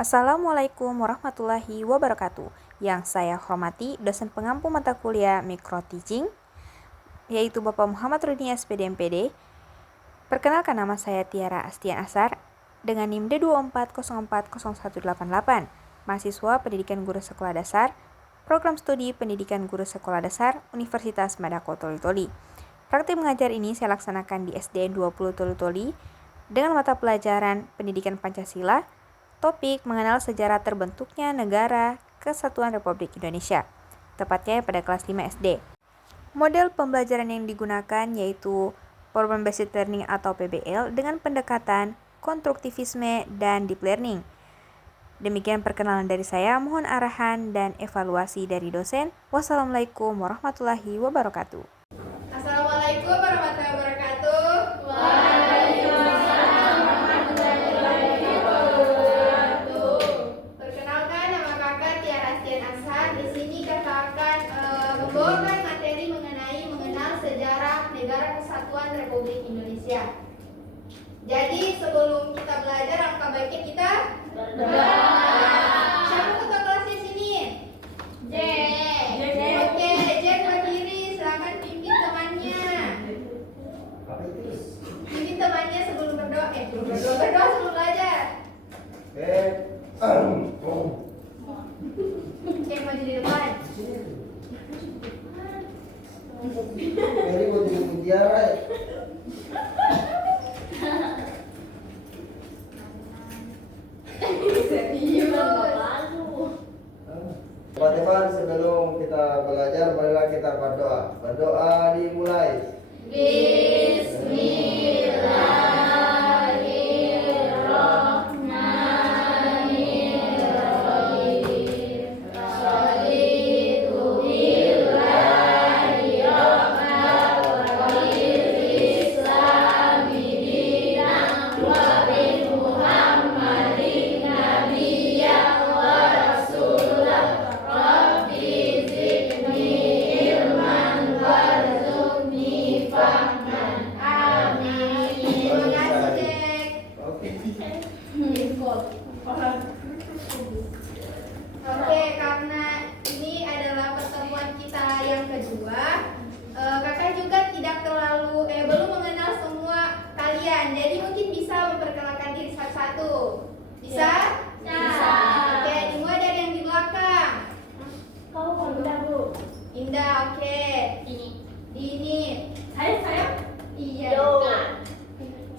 Assalamualaikum warahmatullahi wabarakatuh. Yang saya hormati dosen pengampu mata kuliah Micro Teaching, yaitu Bapak Muhammad Rudi SPD MPD. Perkenalkan, nama saya Tiara Astian Asar dengan NIM D24040188, mahasiswa Pendidikan Guru Sekolah Dasar, Program Studi Pendidikan Guru Sekolah Dasar, Universitas Madako Toli-Toli. Praktik mengajar ini saya laksanakan di SDN 20 Toli-Toli dengan mata pelajaran Pendidikan Pancasila, topik mengenal sejarah terbentuknya Negara Kesatuan Republik Indonesia, tepatnya pada kelas 5 SD. Model pembelajaran yang digunakan yaitu Problem Based Learning atau PBL dengan pendekatan konstruktivisme dan deep learning. Demikian perkenalan dari saya, mohon arahan dan evaluasi dari dosen. Wassalamualaikum warahmatullahi wabarakatuh. Assalamualaikum warahmatullahi wabarakatuh. Perkenalkan, nama kakak Tiara Astian Asar. Di sini kakak akan membawakan materi mengenal sejarah Negara Kesatuan Republik Indonesia. Jadi sebelum kita belajar, alangkah baiknya kita berdoa. Siapa ketua kelas di sini? Oke, Jen berdiri. Silakan pimpin temannya. Pimpin temannya sebelum berdoa. Berdoa sebelum belajar. Oke, maju di depan. Ini mau jadi mutiara. Teman-teman, sebelum kita belajar, marilah kita berdoa. Berdoa dimulai. Oke, karena ini adalah pertemuan kita yang kedua, kakak juga tidak terlalu belum mengenal semua kalian, jadi mungkin bisa memperkenalkan diri satu-satu. Bisa? Bisa. Oke, dimulai dari yang di belakang. Indah, oke. Dini. Saya? Iya.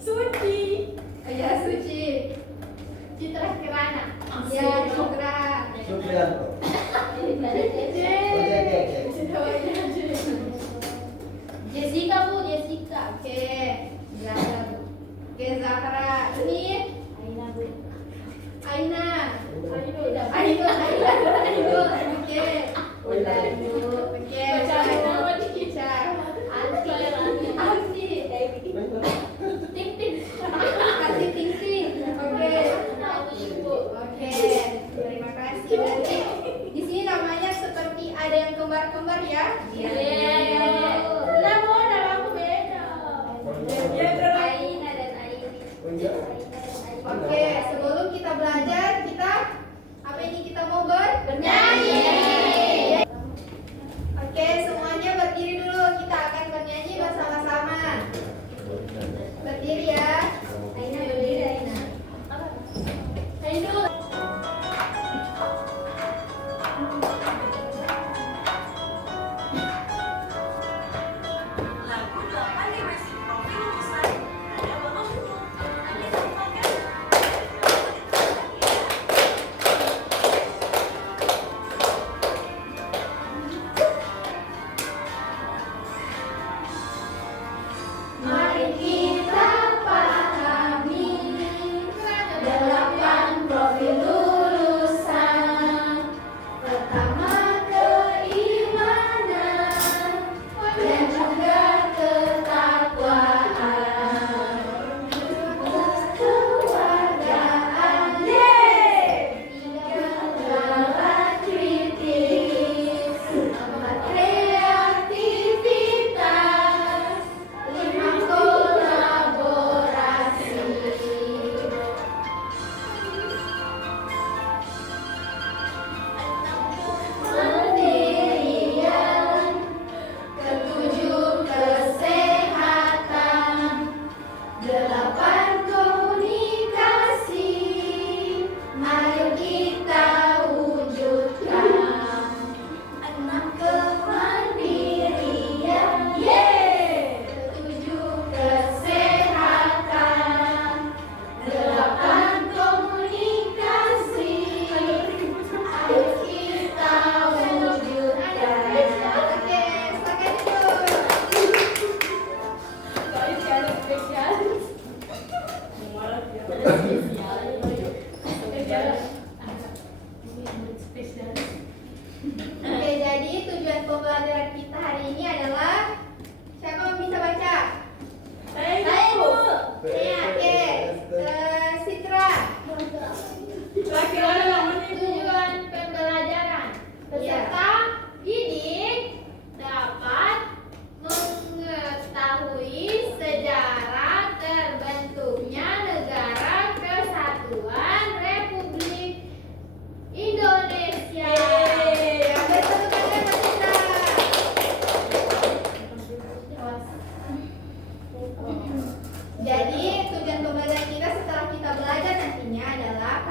Suci. Iya, Suci. Citra Kirana. Iya, Citra. Supriyanto. Jessica, Bu, Jessica. Oke. Zahra, Bu. Oke, Zahra. Ini Aina, Bu. Aina. Ainul. Oke. Udah, Bu. Oke. Ica. Anti. Ting. Oke. Oke. Terima kasih. Di sini namanya seperti ada yang kembar-kembar ya? Iya. Nama aku beda. Aina dan Aini. Oke, sebelum kita belajar, apa ini kita mau bernyanyi. Oke, semuanya berdiri dulu. Kita akan bernyanyi bersama-sama. Berdiri ya. Aina berdiri, Aina. Aina.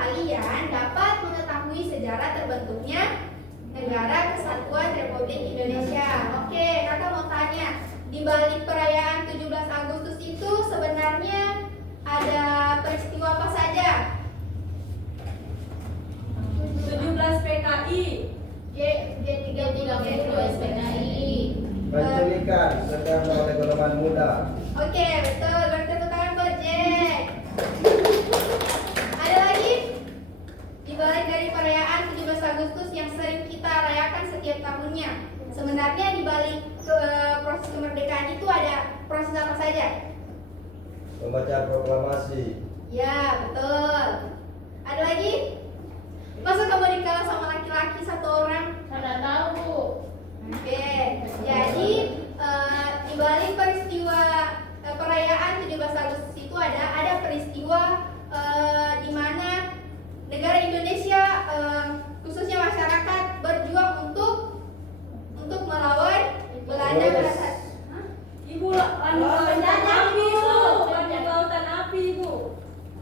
kalian dapat mengetahui sejarah terbentuknya Negara Kesatuan Republik Indonesia. Oke, kakak mau tanya, di balik perayaan 17 Agustus itu sebenarnya ada peristiwa apa saja? 17 PKI. G30 SPKI. Penculikan sedang oleh golongan muda. Oke, betul. Bertepuk tangan buat Jack. Ada lagi? Di balik dari perayaan 17 Agustus yang sering kita rayakan setiap tahunnya, sebenarnya di balik proses kemerdekaan itu ada proses apa saja? Membaca proklamasi. Ya, betul. Ada lagi? Masa kamu dikalah sama laki-laki satu orang? Mana tahu. Oke, jadi di balik peristiwa perayaan 17 Agustus itu ada peristiwa di mana negara Indonesia khususnya masyarakat berjuang untuk melawan Belanda pada saat Ibu lautan api, Bu. Lautan api, Ibu.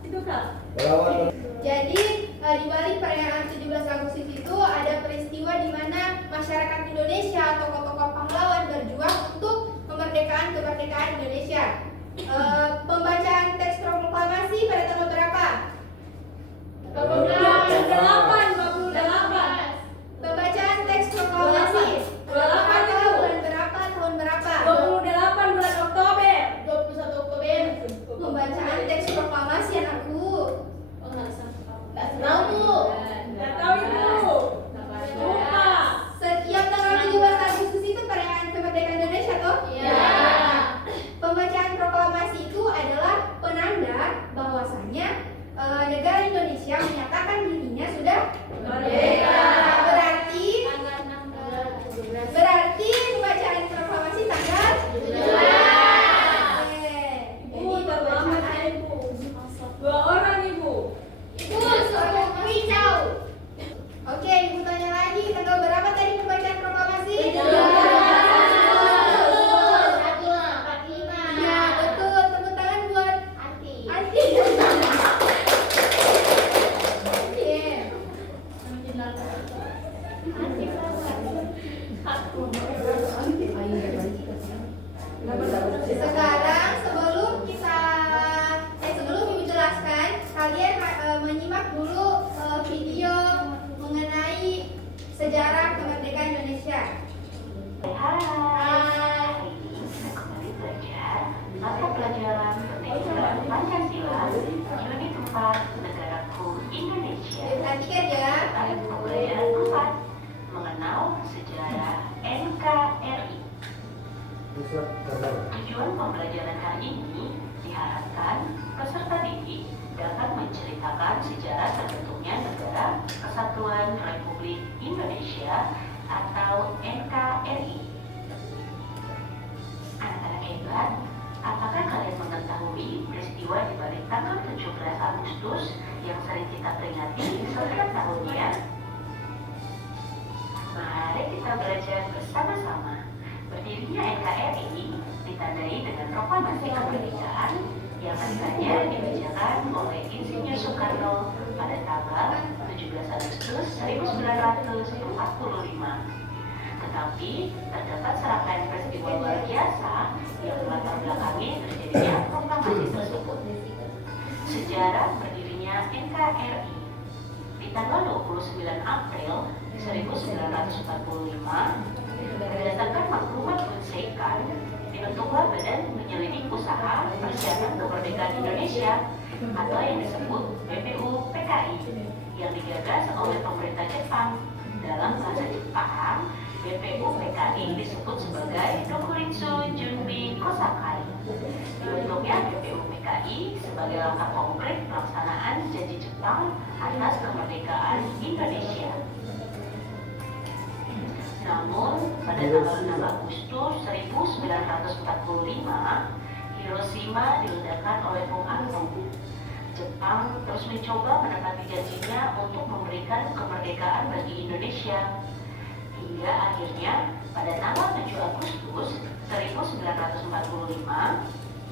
Itu Kak. Melawan. Jadi di balik perayaan 17 Agustus itu ada peristiwa di mana masyarakat Indonesia, tokoh-tokoh pahlawan berjuang untuk kemerdekaan Indonesia. Pembacaan teks proklamasi pada tanggal berapa? 28. Pembacaan teks proklamasi 28 berapa? itu. Bulan berapa? Tahun berapa? 28 bulan Oktober. 21 Oktober. Pembacaan teks proklamasi anakku. Tahu, Bu. Enggak tahu, Ibu. Lupa. Setiap tanggal 17 Agustus itu perayaan kemerdekaan Indonesia toh? Iya. Pembacaan proklamasi itu adalah penanda bahwasannya negara Indonesia menyatakan dirinya sudah Merdeka. Berarti pembacaan proklamasi tanggal 17. Ibu, terlambat ya, Ibu. 2 orang, Ibu. Oke, ibu tanya lagi, tanggal berapa tadi pembacaan proklamasi? 17. Ya, betul. Tepuk tangan buat Anti. Oke. Sekarang sebelum ibu jelaskan, kalian menyimak dulu video mengenai sejarah kemerdekaan Indonesia. Hari ini kita kembali belajar mata pelajaran pendidikan Pancasila unit 4 Negaraku Indonesia. Perhatikan ya. Bab pembelajaran 4 mengenal sejarah NKRI. Tujuan pembelajaran hari ini diharapkan peserta didik dapat menceritakan sejarah terbentuknya Negara Kesatuan Republik Indonesia atau NKRI. Anak-anak hebat, apakah kalian mengetahui peristiwa di balik tanggal 17 Agustus yang sering kita peringati setiap tahunnya? Mari kita belajar bersama-sama. Berdirinya NKRI ditandai dengan proklamasi kemerdekaan yang asalnya dibacakan oleh Insinyur Soekarno pada tanggal 17 Agustus 1945. Tetapi terdapat serangkaian peristiwa luar biasa yang melatar belakangi terjadinya proklamasi tersebut. Sejarah berdirinya NKRI. Di tanggal 29 April 1945, berdasarkan maklumat Konsekan, dibentuklah Badan Penyelidik Usaha Persiapan Kemerdekaan Indonesia atau yang disebut BPUPKI yang digagas oleh pemerintah Jepang. Dalam bahasa Jepang, BPUPKI disebut sebagai Dokuritsu Junbi Kosakai. Dibentuknya BPUPKI sebagai langkah konkret pelaksanaan janji Jepang atas kemerdekaan Indonesia. Namun, pada tanggal 6 Agustus 1945, Hiroshima diledakkan oleh bom atom. Jepang terus mencoba menepati janjinya untuk memberikan kemerdekaan bagi Indonesia. Hingga akhirnya, pada tanggal 7 Agustus 1945,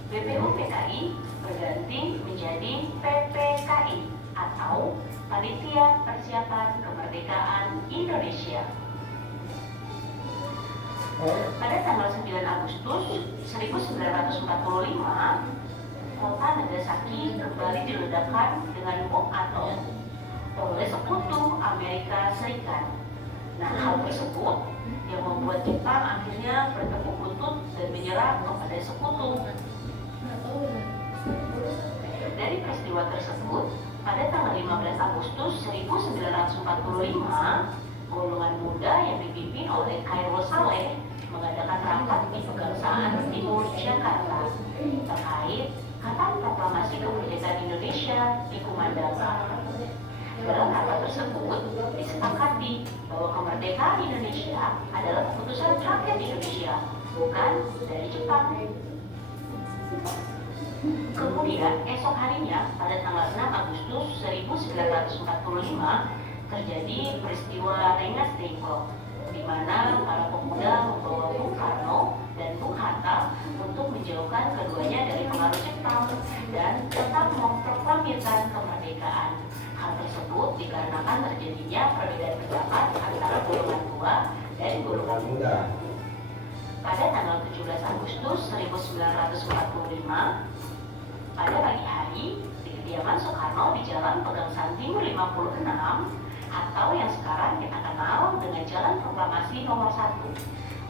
BPUPKI berganti menjadi PPKI atau Panitia Persiapan Kemerdekaan Indonesia. Pada tanggal 9 Agustus 1945, kota Nagasaki kembali diledakkan dengan bom atom oleh sekutu Amerika Serikat. Nah, hal tersebut yang membuat Jepang akhirnya bertepuk lutut dan menyerah kepada sekutu. Dari peristiwa tersebut, pada tanggal 15 Agustus 1945, golongan muda yang dipimpin oleh Khairul Saleh mengadakan rapat di Pegangsaan Timur Jakarta terkait kapan proklamasi kemerdekaan Indonesia dikumandangkan. Dalam rapat tersebut disepakati bahwa kemerdekaan Indonesia adalah keputusan rakyat Indonesia, bukan dari Jepang. Kemudian esok harinya pada tanggal 6 Agustus 1945 terjadi peristiwa Rengas Dengklok, di mana para pemuda membawa Bung Karno dan Bung Hatta untuk menjauhkan keduanya dari pengaruh Jepang dan tetap memproklamirkan kemerdekaan. Hal tersebut dikarenakan terjadinya perbedaan pendapat antara golongan tua dan golongan muda. Pada tanggal 17 Agustus 1945, pada pagi hari, di kediaman Soekarno di Jalan Pegangsaan Timur 56 atau yang sekarang kita kenal dengan Jalan Proklamasi Nomor 1.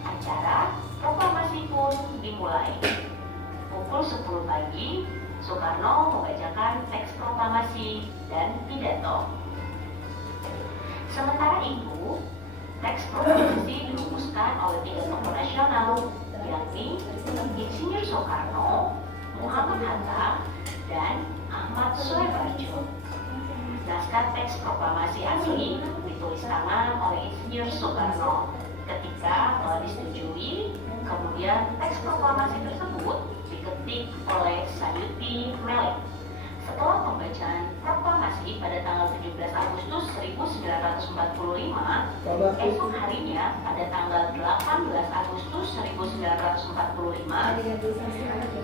Acara proklamasi pun dimulai. Pukul 10 pagi, Soekarno membacakan teks proklamasi dan pidato. Sementara itu, teks proklamasi dirumuskan oleh 3 tokoh nasional, yakni Insinyur Soekarno, Muhammad Hatta, dan Ahmad Suharto. Naskah teks proklamasi asli ditulis tangan oleh Insinyur Soekarno. Ketika telah disetujui, kemudian teks proklamasi tersebut diketik oleh Sayuti Melik. Setelah pembacaan proklamasi pada tanggal 17 Agustus 1945, esok harinya pada tanggal 18 Agustus 1945,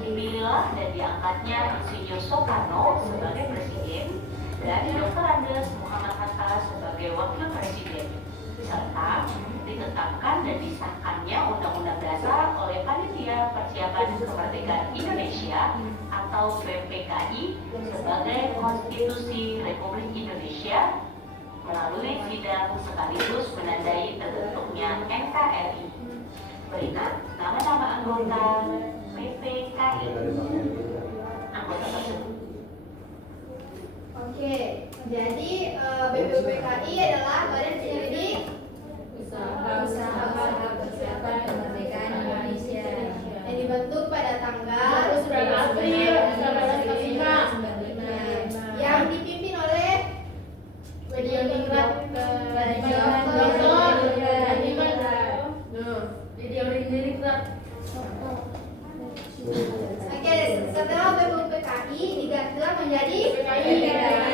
dipilihlah dan diangkatnya Insinyur Soekarno sebagai presiden dan Dr. Andes Muhammad Hatta sebagai wakil presiden, serta ditetapkan dan disahkannya Undang-Undang Dasar oleh Panitia Persiapan Kemerdekaan Indonesia atau PPKI sebagai Konstitusi Republik Indonesia melalui sidang sekaligus menandai terbentuknya NKRI. Berikut nama-nama anggota PPKI. Anggota tersebut. Oke, jadi BPPKI adalah Badan Penyelidik Usaha Persiapan Kemerdekaan Indonesia yang dibentuk pada tanggal 9 April 1945 yang dipimpin oleh Oke, setelah BPPKI digantilah menjadi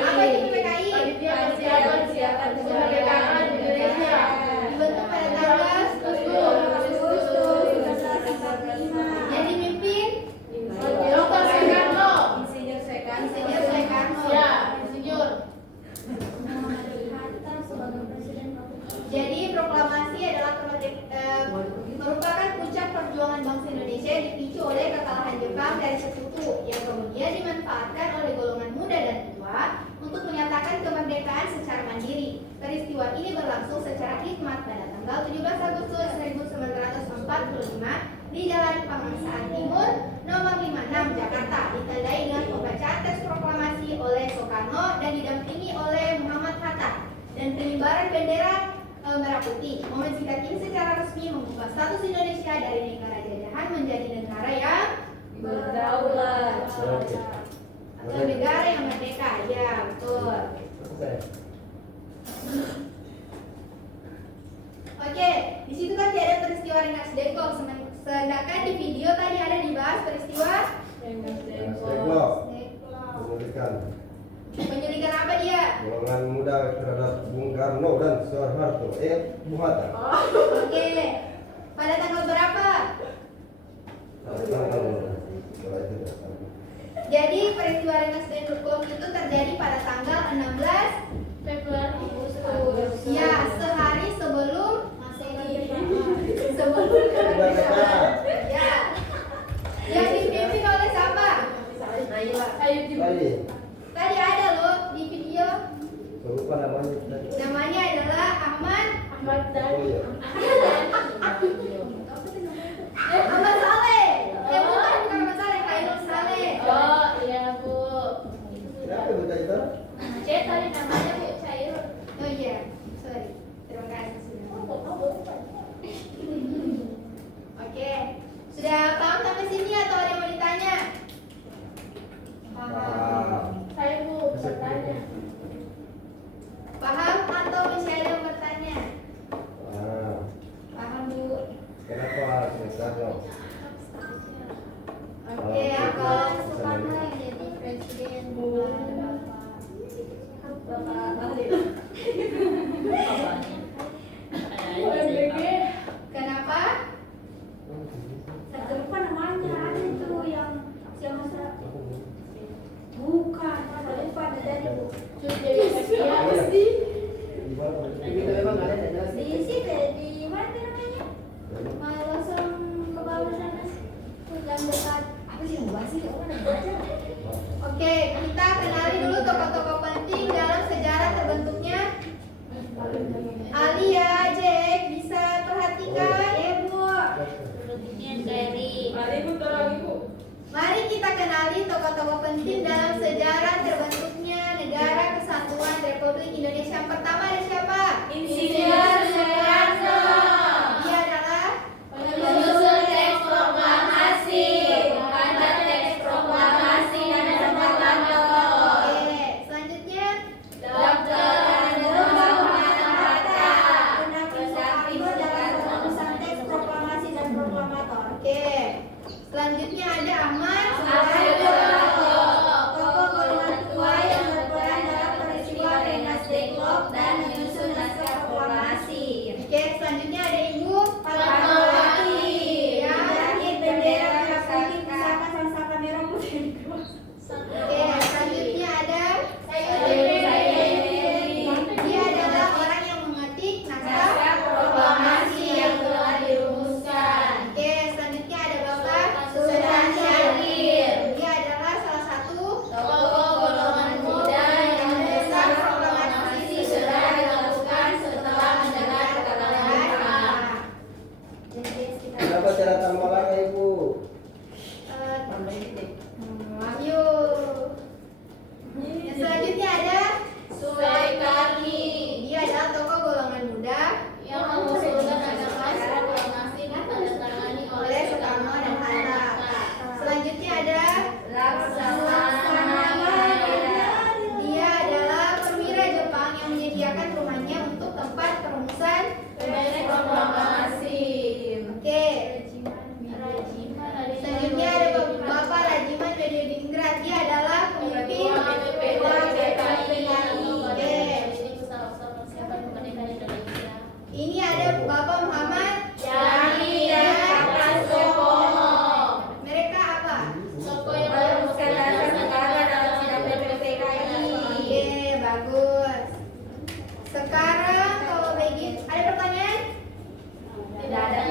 apa itu PPKI? Panitia Persiapan Kemerdekaan Indonesia. Dibentuk pada tanggal 10 Agustus 1945. Yang dipimpin Dr. Soekarno. Insinyur Soekarno. Ya, Insinyur. Jadi proklamasi adalah merupakan puncak perjuangan bangsa Indonesia yang dipicu oleh kekalahan Jepang dari sekutu yang kemudian dimanfaatkan oleh golongan muda dan tua untuk menyatakan kemerdekaan secara mandiri. Peristiwa ini berlangsung secara hikmat pada tanggal 17 Agustus 1945 di Jalan Pegangsaan Timur nomor 56 Jakarta, ditandai dengan pembacaan teks proklamasi oleh Soekarno dan didampingi oleh Muhammad Hatta dan pengibaran bendera merah putih. Momen singkat ini secara resmi mengubah status Indonesia dari negara jajahan menjadi negara yang berdaulat atau negara yang merdeka. Ya, betul. Oke, di situ kan tidak ada peristiwa Rengas Dengklok. Sedangkan di video tadi ada dibahas peristiwa Rengas Dengklok. Penculikan apa dia? Golongan muda terhadap Bung Karno dan Soeharto, Bung Hatta. Oke. Pada tanggal berapa? Jadi peristiwa Rengas Dengklok itu terjadi pada tanggal 16 namanya tadi? Namanya adalah Ahmad Oh iya. Ahmad Saleh. Bukan Ahmad Saleh, Khairul Saleh. Oh iya Bu. Siapa Bu Caita? Saya tadi namanya Bu Cairul. Oh iya, sorry. Terima kasih sudah. Oke, sudah paham sampai sini atau ada yang mau ditanya? Paham. Saya Bu bertanya. Paham atau masih ada yang bertanya? Ah, Paham Bu. kenapa Soekarno? Oke, akan Soekarno yang jadi presiden Kenapa? Saya lupa namanya, ada itu yang masa bukan, saya lupa ada dari Bu. Siapa sih? Di sini di mana namanya? Langsung ke bawah sana. Yang dekat. Apa sih yang bawah sih? Orang ada baca. Oke, kita kenali dulu tokoh-tokoh penting dalam sejarah terbentuknya Alia, Jack, bisa perhatikan ya Bu. Mari kita kenali tokoh-tokoh penting dalam sejarah terbentuknya Negara Kesatuan Republik Indonesia. Yang pertama ada siapa? Insinyur Soekarno. Dia adalah Penyusun teks proklamasi, pembaca teks proklamasi dan Soekarno. Oke, selanjutnya Dr. Anwar Hatta. pendamping dalam penulisan teks proklamasi dan proklamator. Oke, selanjutnya ada Ahmad Soekarno, tokoh golongan tua yang berperan dalam peristiwa Rengas Dengklok dan menyusun naskah proklamasi. Oke, selanjutnya ada Ibu Fatmawati yang merakit bendera merah putih pusaka sangsaka merah putih. Oke, selanjutnya ada dia adalah orang yang mengetik naskah proklamasi yang telah dirumuskan. Oke, selanjutnya ada Bapak Sultan Syahrir. Dia adalah salah satu Tokoh golongan muda yang mendesak proklamasi segera dilakukan setelah mendengar kabar. Kenapa cara tambahannya Ibu? Wahyu. Yang selanjutnya ada Sulaikarni dia adalah tokoh golongan muda yang mengusulkan agar proklamasi ditandatangani oleh Soekarno dan Hatta. Selanjutnya ada Laksamana. dia adalah perwira Jepang yang menyediakan rumahnya untuk tempat perumusan Teks proklamasi. Oke. Selanjutnya ada Bapak Rajiman Dodiningrat. Dia adalah pemimpin ketua PKI. Oke. Ini ada Bapak Muhammad Yani dan Prasokomo. Mereka apa? Tokoh yang merumuskan dasar negara dalam sidang PKI. Oke, bagus. Sekarang kalau begitu, ada pertanyaan? Tidak ada.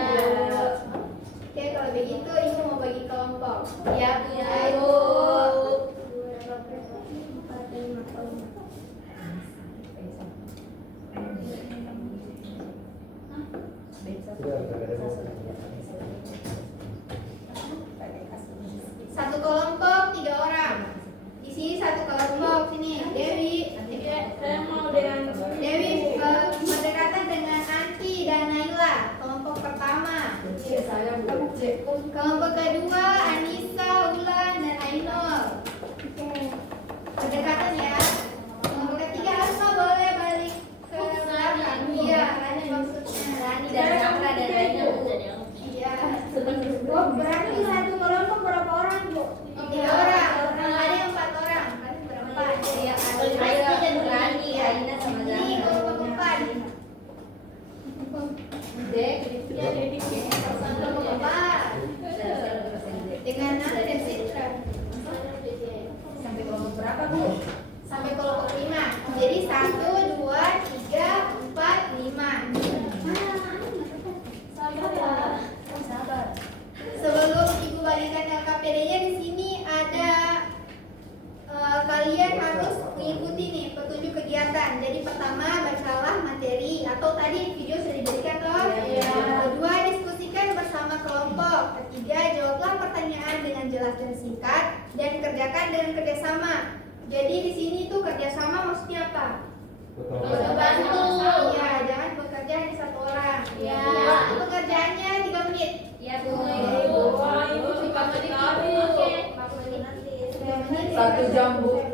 Oke, kalau begitu Ibu mau bagi kelompok. Ya Bu. Ya Bu. Sudah, Satu kelompok 3 orang. Di sini satu kelompok sini Dewi. Saya mau dengan Dewi berdekatan dengan Anti dan Naila. Kelompok pertama. Kelompok kedua Anissa, Ulan dan Ainul. Berdekatan ya. Kelompok ketiga Asma boleh balik ke belakang. Iya, Rani maksudnya. Rani dan Zakra dan Ainul. Iya. Oh, berarti satu kelompok berapa orang, Bu? 3 orang. Ada yang 4 orang. Kan berempat. Ya, Aina dan Rani, Aina sama Zakra. Ini kelompok 4. Kelompok 4. Dengan Nana dan Citra. sampai kelompok berapa Bu? Sampai kelompok 5. Jadi 1, 2, 3, 4, 5. Sabar. Sebelum Ibu bagikan LKPD-nya di sini ada kalian harus mengikuti nih petunjuk kegiatan tingkatan. Jadi pertama bacalah materi atau tadi video sudah diberikan toh. Kedua, diskusikan bersama kelompok. Ketiga, jawablah pertanyaan dengan jelas dan singkat dan kerjakan dengan kerjasama. Jadi di sini tuh kerjasama maksudnya apa? Bantu. Iya, jangan bekerja hanya satu orang. Iya. Waktu pekerjaannya 3 menit. Ya Bu. Ibu suka sekali. 3 menit. 1 jam Bu.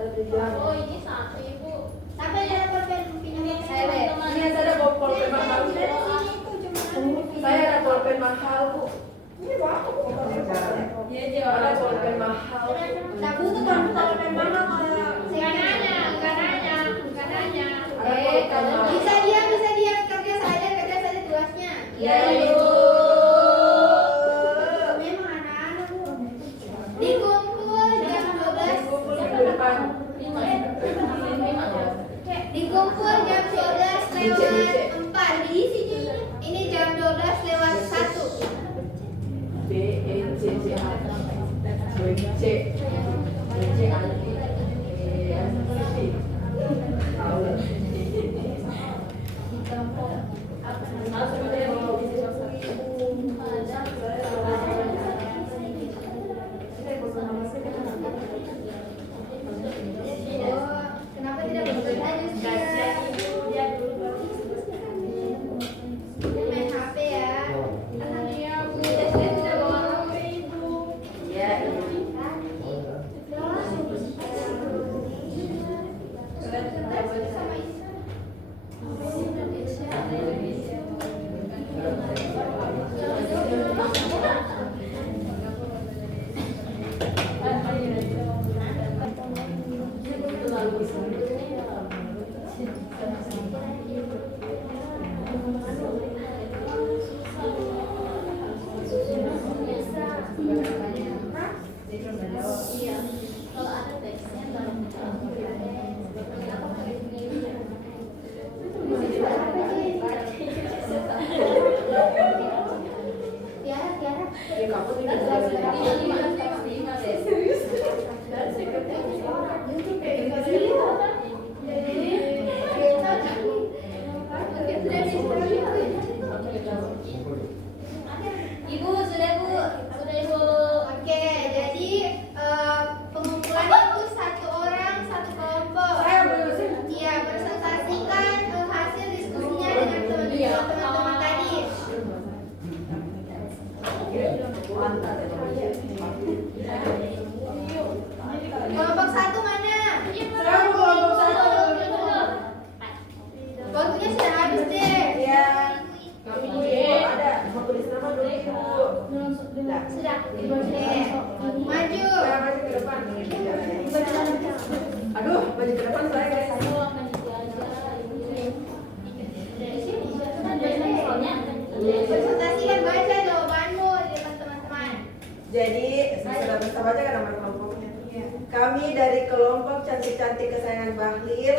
1 jam. Oh ini 1 Ibu. Sampai ada pulpen pinjam Saya lihat. Ini ada pulpen mahal. Saya ada pulpen mahal Bu. Ini berapa Bu? Iya Ada pulpen mahal. Nah, butuh kan pulpen mahal. Enggak nanya. Kalau Bisa diam kerja saja tugasnya. Iya Ibu. Memang anak-anak Bu. Dikumpul jam 12. minggu depan. Dikumpul jam 12 lewat 4. Ini jam 12 lewat 1. B E C C A. B C. B C A. Kenapa tidak bekerja main HP ya? Iya Bu. Saya tidak bawa HP Ibu. Ya. Ibu sudah Bu. Sudah Ibu. Oke, jadi pengumpulan itu 1 orang 1 kelompok. Iya, presentasikan hasil diskusinya dengan teman-teman tadi. Kelompok 1 mana? Waktunya sudah habis deh. Kami dulu ada mau tulis nama dulu Ibu. Sudah. Oke. Maju. Saya maju ke depan. Aduh, maju ke depan saya guys. Presentasikan, baca jawabanmu di depan teman-teman. Jadi, saya sudah bisa baca kan nama kelompoknya. Kami dari kelompok cantik-cantik kesayangan Bahlil.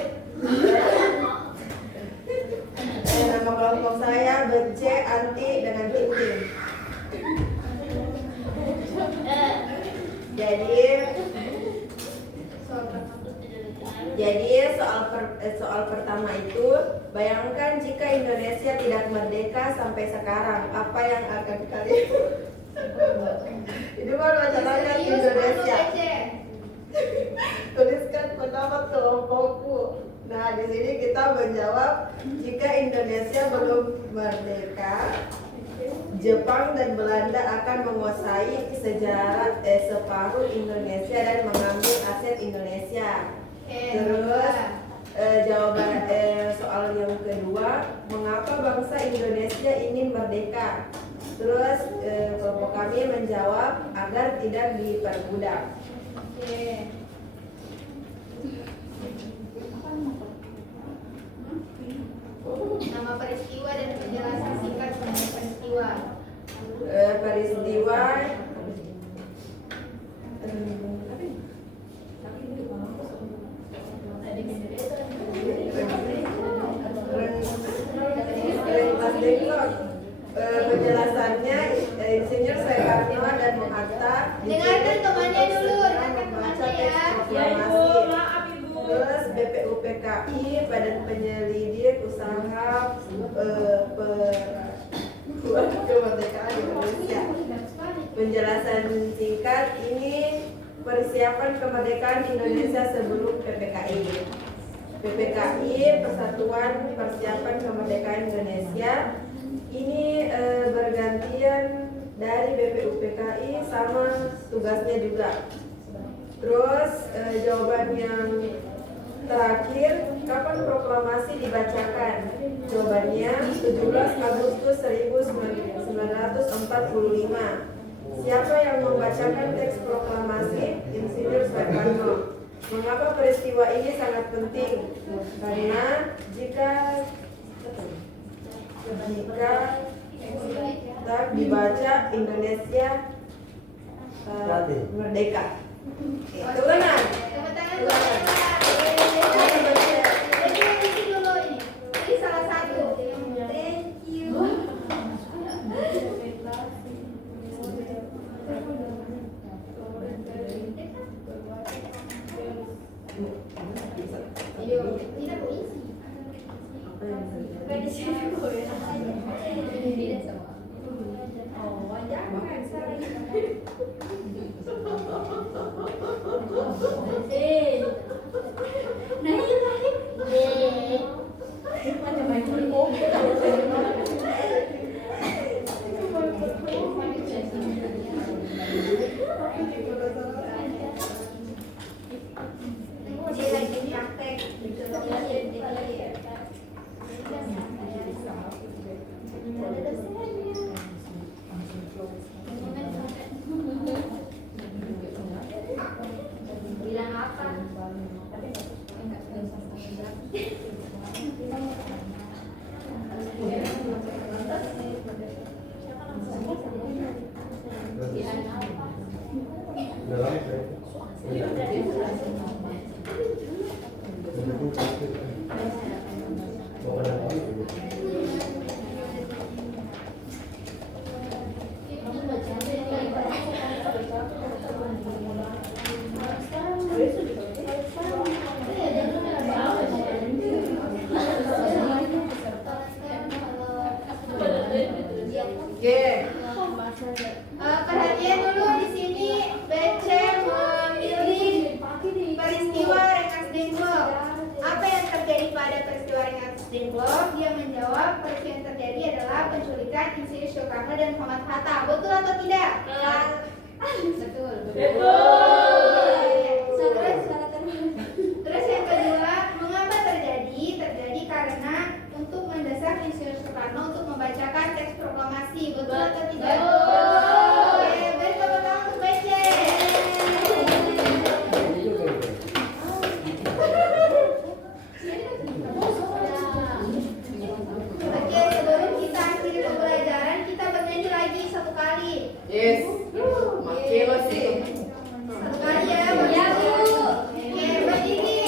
Nama kelompok saya Bece, Anti, dengan Tintin. Jadi soal pertama itu, bayangkan jika Indonesia tidak merdeka sampai sekarang, apa yang akan kalian? Ini baru acaranya di Serius, Indonesia. Manu, Bece. Tuliskan pendapat kelompokku. Nah, di sini kita menjawab jika Indonesia belum merdeka, Jepang dan Belanda akan menguasai separuh Indonesia dan mengambil aset Indonesia. Terus jawaban soal yang kedua, mengapa bangsa Indonesia ingin merdeka? Terus kelompok kami menjawab agar tidak diperbudak. Nama peristiwa dan penjelasan singkat mengenai peristiwa. Peristiwa penjelasannya Insinyur Soekarno dan Bung Hatta Dengarkan temannya dulu, dengarkan temannya ya. proklamasi Badan Penyelidik Usaha Perkuat Kemerdekaan Indonesia. Penjelasan singkat ini persiapan kemerdekaan Indonesia sebelum PPKI. PPKI, Persatuan Persiapan Kemerdekaan Indonesia, ini bergantian dari BPUPKI, sama tugasnya juga. Terus jawaban yang terakhir, kapan proklamasi dibacakan? Jawabannya 17 Agustus 1945. Siapa yang membacakan teks proklamasi? Insinyur Soekarno. Mengapa peristiwa ini sangat penting? Karena jika tak dibaca, Indonesia merdeka. Tepuk tangan. Tepuk tangan buat Eva. Jadi isi dulu ini. Ini salah satu. Thank you. Tidak puisi. Oh, jangan salah. Nah, iya lagi. Dia lagi praktek. Bilang apa? Perhatian dulu di sini. BC memilih peristiwa Rengasdengklok. Apa yang terjadi pada peristiwa Rengasdengklok? Dia menjawab peristiwa yang terjadi adalah penculikan Insinyur Soekarno dan Muhammad Hatta. Betul atau tidak? Betul. Terus yang kedua, mengapa terjadi? Terjadi karena untuk mendesak Insinyur Soekarno untuk membacakan teks proklamasi. Betul atau tidak? Beri tepuk tangan untuk BC. Oke, sebelum kita akhiri pembelajaran, kita bernyanyi lagi satu kali. Yes. Makelo sih. Satu kali ya, ya Bu. Oke, berdiri.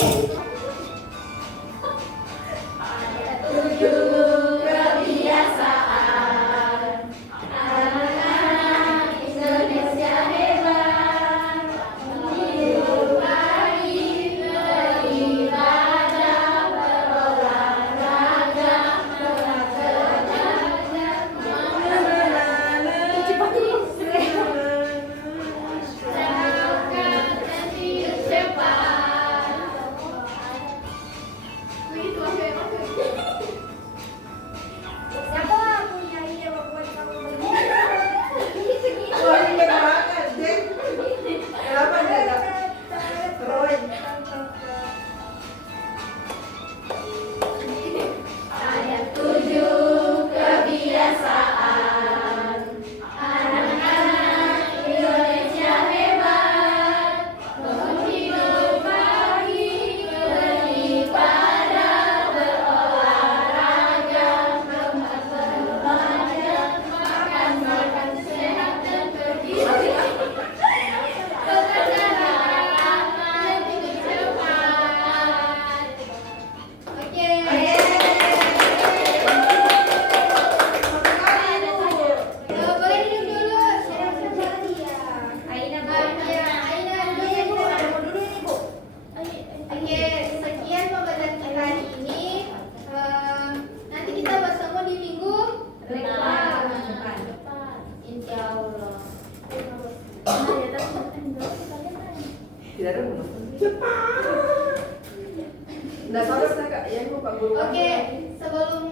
Yang Pak Guru. Oke, sebelum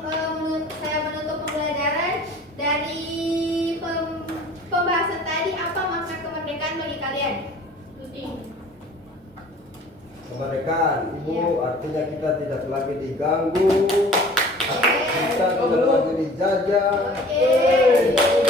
saya menutup pembelajaran dari pembahasan tadi, apa makna kemerdekaan bagi kalian? Kemerdekaan, Ibu, Iya. artinya kita tidak lagi diganggu, kita tidak lagi dijajah. Oke.